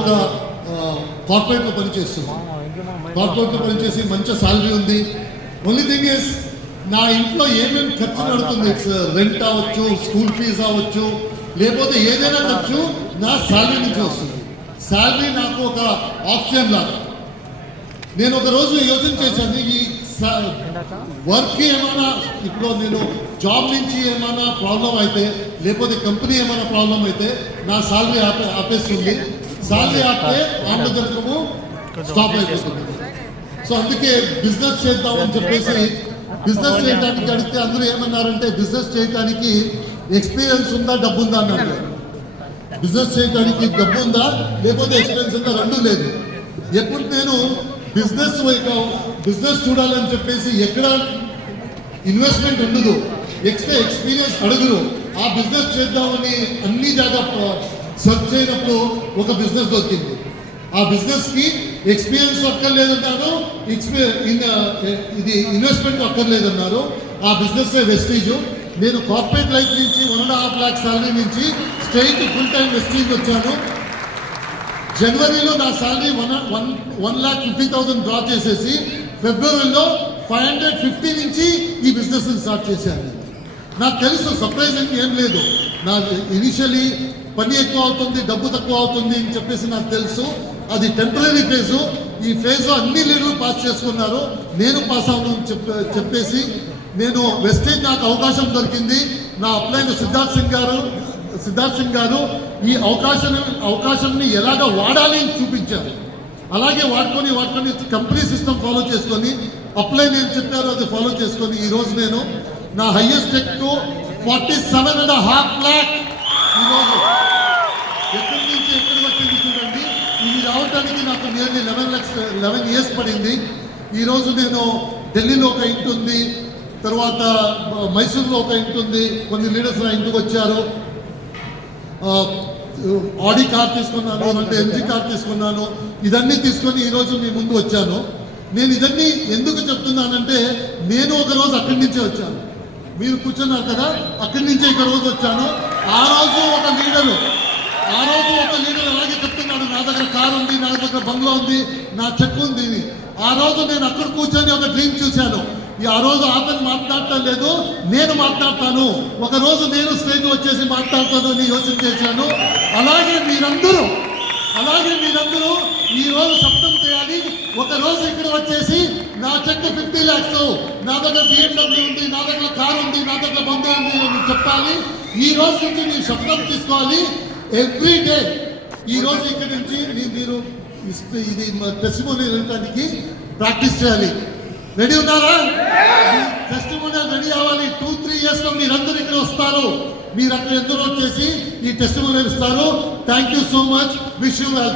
ఒక కార్పొరేట్లో పనిచేస్తున్నాను. కార్పొరేట్లో పనిచేసి మంచి శాలరీ ఉంది. ఓన్లీ థింగ్ ఇస్ నా ఇంట్లో ఏమేమి ఖర్చు పడుతుంది, ఇట్స్ రెంట్ అవ్వచ్చు, స్కూల్ ఫీజు అవ్వచ్చు, లేకపోతే ఏదైనా ఖర్చు నా శాలరీ నుంచి వస్తుంది. శాలరీ నాకు ఒక ఆప్షన్ లాగా. నేను ఒక రోజు యోచన చేశాను, ఈ వర్క్ ఏమైనా ఇప్పుడు నేను జాబ్ నుంచి ఏమైనా ప్రాబ్లం అయితే, లేకపోతే కంపెనీ ఏమైనా ప్రాబ్లం అయితే నా శాలరీ ఆపేస్తుంది. శాలరీ ఆపితే ఆంధ్రజనకము స్టాప్ అయిపోతుంది. సో అందుకే బిజినెస్ చేద్దామని చెప్పేసి బిజినెస్ చేయడానికి అడిగితే అందరూ ఏమన్నారంటే, బిజినెస్ చేయడానికి ఎక్స్పీరియన్స్ ఉందా, డబ్బు ఉందా అని అడిగారు. బిజినెస్ చేయడానికి డబ్బు ఉందా లేకపోతే ఎక్స్పీరియన్స్ ఉందా, రెండూ లేదు. ఎప్పుడు నేను బిజినెస్ చూడాలని చెప్పేసి ఎక్కడ ఇన్వెస్ట్మెంట్ ఉండదు, ఎక్స్పీరియన్స్ అడుగురు. ఆ బిజినెస్ చేద్దామని అన్ని జాగా సెర్చ్ చేయనప్పుడు ఒక బిజినెస్ దొరికింది. ఆ బిజినెస్కి ఎక్స్పీరియన్స్ అక్కర్లేదన్నారు, ఇది ఇన్వెస్ట్మెంట్ అక్కర్లేదన్నారు. ఆ బిజినెస్ వెస్టీజ్. నేను కార్పొరేట్ లైఫ్ నుంచి 1.5 lakh శాలరీ నుంచి స్ట్రైట్ ఫుల్ టైం వెస్టీజ్ వచ్చాను. జనవరిలో నా శాలరీ 1,50,000 డ్రా చేసేసి ఫిబ్రవరిలో 550 నుంచి ఈ బిజినెస్ స్టార్ట్ చేశాను. నాకు తెలుసు సర్ప్రైజింగ్ ఏం లేదు. నా ఇనిషియలీ పని ఎక్కువ అవుతుంది, డబ్బు తక్కువ అవుతుంది అని చెప్పేసి నాకు తెలుసు. అది టెంపరీ ఫేజు. ఈ ఫేజ్లో అన్ని లీడర్లు పాస్ చేసుకున్నారు, నేను పాస్ అవును చెప్పేసి నేను వెస్టేజ్ నాకు అవకాశం దొరికింది. నా అప్లైన్ సిద్ధార్థ్ సింగ్ గారు ఈ అవకాశాన్ని ఎలాగ వాడాలి అని చూపించారు. అలాగే వాడుకొని కంపెనీ సిస్టమ్ ఫాలో చేసుకొని అప్లైన్ ఏం చెప్పారో అది ఫాలో చేసుకొని ఈరోజు నేను నా హైయెస్ట్ ఎక్కువ 47.5 lakh ఈరోజు ఎక్కడి నుంచి ఎక్కడికి వచ్చింది చూడండి. ఇది రావడానికి నాకు నియర్లీ 11 years పడింది. ఈరోజు నేను ఢిల్లీలో ఒక ఇంటి ఉంది, తర్వాత మైసూర్లో ఒక ఇంటి ఉంది. కొన్ని లీడర్స్ నా ఇంటికి వచ్చారు. ఆడి కార్ తీసుకున్నాను, అంటే ఎంజీ కార్ తీసుకున్నాను. ఇదన్నీ తీసుకొని ఈరోజు మీ ముందు వచ్చాను. నేను ఇదన్నీ ఎందుకు చెప్తున్నానంటే, నేను ఒక రోజు అక్కడి నుంచే వచ్చాను. మీరు కూర్చున్నారు కదా, అక్కడి నుంచే ఇక్కడ రోజు వచ్చాను. ఆ రోజు ఒక లీడరు అలాగే చెప్తున్నాడు, నా దగ్గర కారు ఉంది, నా దగ్గర బంగ్లా ఉంది, నా చెక్ ఉంది. ఆ రోజు నేను అక్కడ కూర్చొని ఒక డ్రీమ్ చూశాను. ఆ రోజు అతను మాట్లాడటం లేదు, నేను మాట్లాడతాను, ఒక రోజు నేను స్టేజ్ వచ్చేసి మాట్లాడతాను అని యోచన చేశాను. అలాగే మీరందరూ ఈ రోజు శబ్దం చేయాలి. ఒక రోజు ఇక్కడ వచ్చేసి నా చెక్ 50 lakhs, నా దగ్గర BMW ఉంది, నా దగ్గర కారు ఉంది, నా దగ్గర బంగ్లా ఉంది అని చెప్పాలి. ఈ రోజు నుంచి మీరు శబ్దం తీసుకోవాలి. ఎవ్రీ డే ఈ రోజు ఇక్కడి నుంచి మీరు ఇది టెస్టిమోనియల్ ఇవ్వడానికి ప్రాక్టీస్ చేయాలి. రెడీ ఉన్నారా? టెస్టిమోనియల్ రెడీ అవ్వాలి. 2-3 years లో మీరందరూ ఇక్కడ వస్తారు. మీరు అక్కడ ఎందరో వచ్చేసి ఈ టెస్టిమోనియల్ ఇస్తారు. Thank you so much. Wish you well.